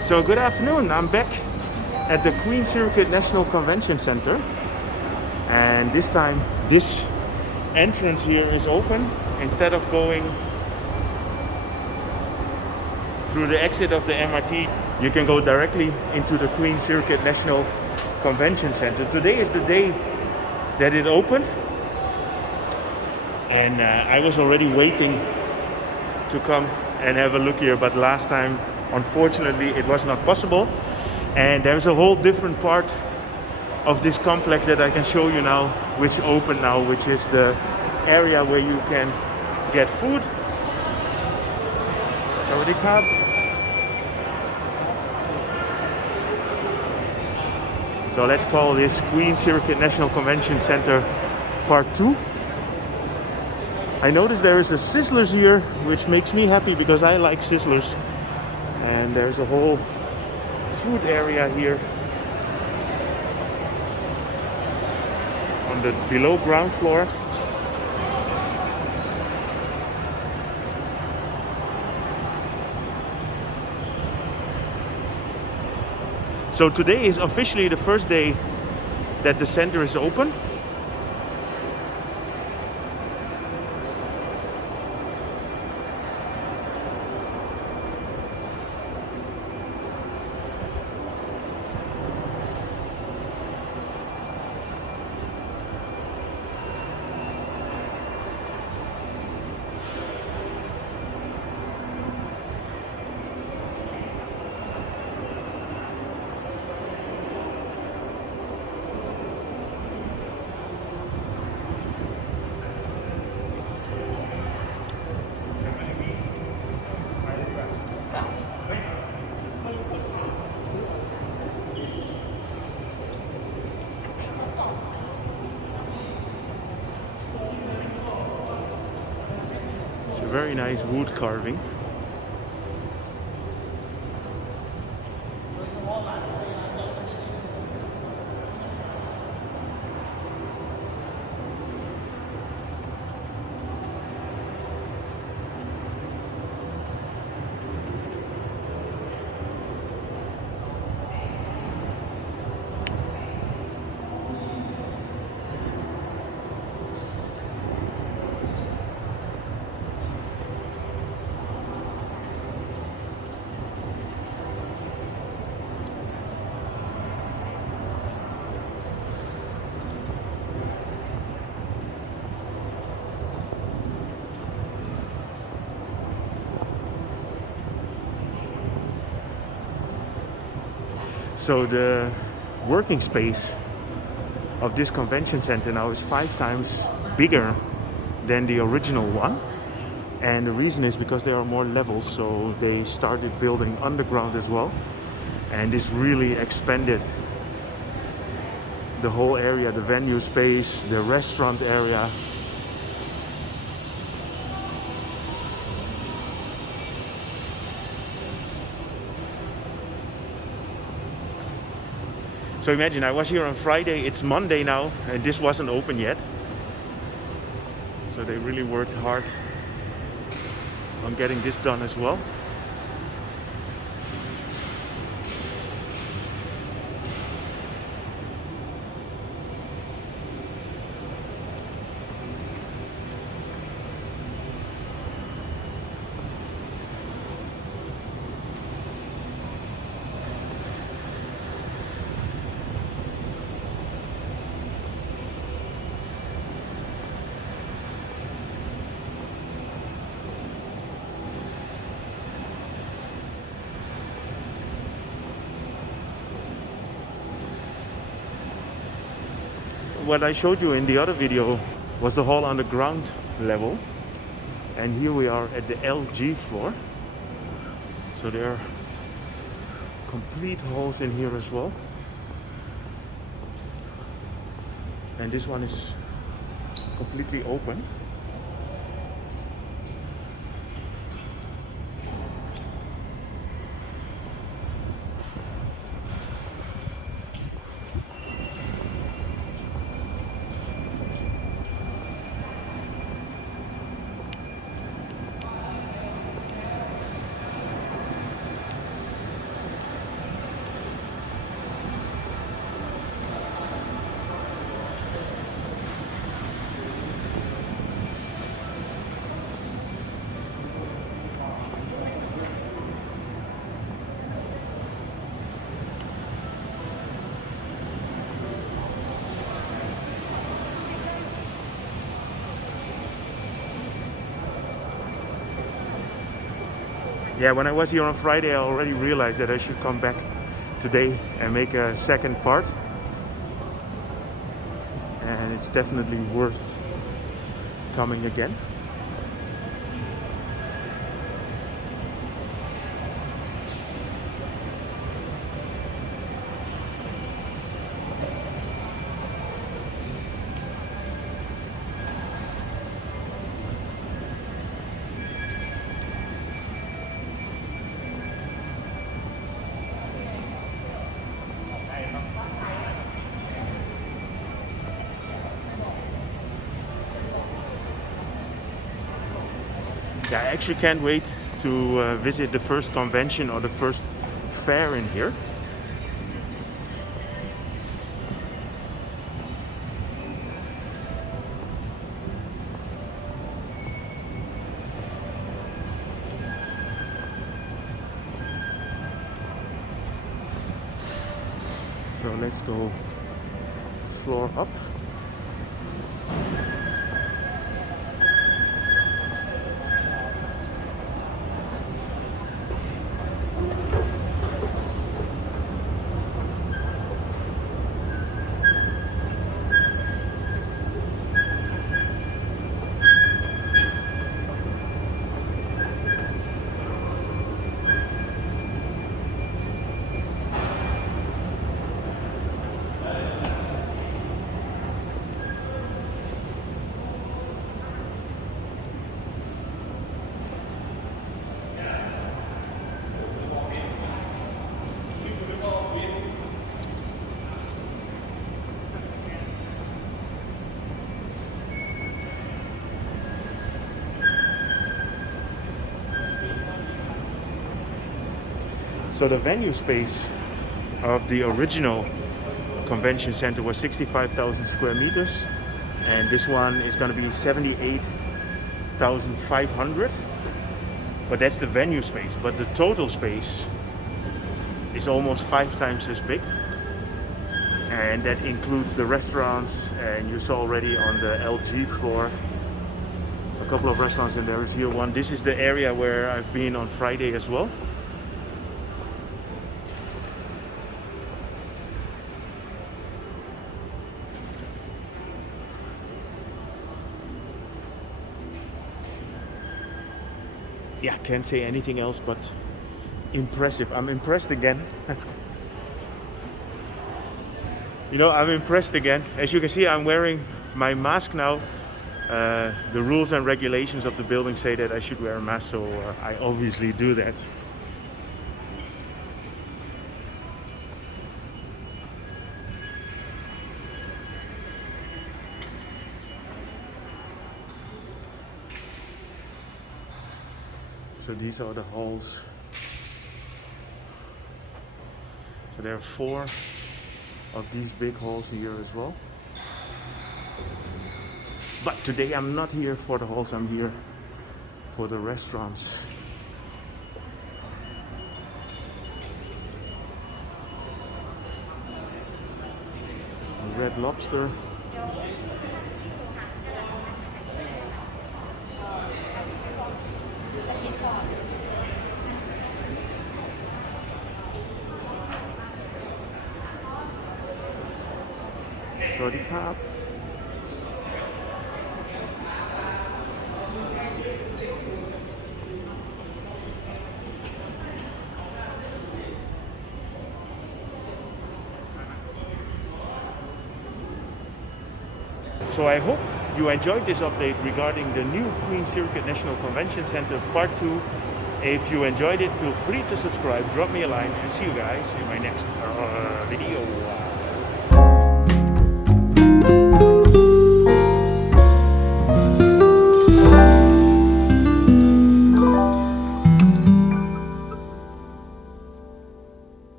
So good afternoon, I'm back at the Sirikit National Convention Center, and this time this entrance here is open. Instead of going through the exit of the MRT, you can go directly into the Sirikit National Convention Center. Today is the day that it opened, and I was already waiting to come and have a look here, but last time unfortunately it was not possible. And there's a whole different part of this complex that I can show you now, which opened now, which is the area where you can get food. Sirikit. So let's call this Sirikit National Convention Center Part 2. I noticed there is a Sizzlers here, which makes me happy because I like Sizzlers. And there's a whole food area here on the below ground floor. So today is officially the first day that the center is open. Very nice wood carving. So the working space of this convention center now is 5 times bigger than the original one. And the reason is because there are more levels, so they started building underground as well. And this really expanded the whole area, the venue space, the restaurant area. So imagine, I was here on Friday, it's Monday now, and this wasn't open yet. So they really worked hard on getting this done as well. What I showed you in the other video was the hall on the ground level, and here we are at the LG floor. So there are complete halls in here as well, and this one is completely open. Yeah, when I was here on Friday, I already realized that I should come back today and make a second part. And it's definitely worth coming again. Yeah, I actually can't wait to visit the first convention or the first fair in here. So let's go floor up. So the venue space of the original convention center was 65,000 square meters, and this one is going to be 78,500. But that's the venue space, but the total space is almost 5 times as big, and that includes the restaurants. And you saw already on the LG floor a couple of restaurants, and there is here one. This is the area where I've been on Friday as well. Yeah, can't say anything else but impressive. I'm impressed again. You know, I'm impressed again. As you can see, I'm wearing my mask now. The rules and regulations of the building say that I should wear a mask, so I obviously do that. So these are the halls. So there are 4 of these big halls here as well. But today I'm not here for the halls, I'm here for the restaurants. Red Lobster. Sirikit. So I hope you enjoyed this update regarding the new Queen Sirikit National Convention Center Part 2. If you enjoyed it, feel free to subscribe, drop me a line, and see you guys in my next video.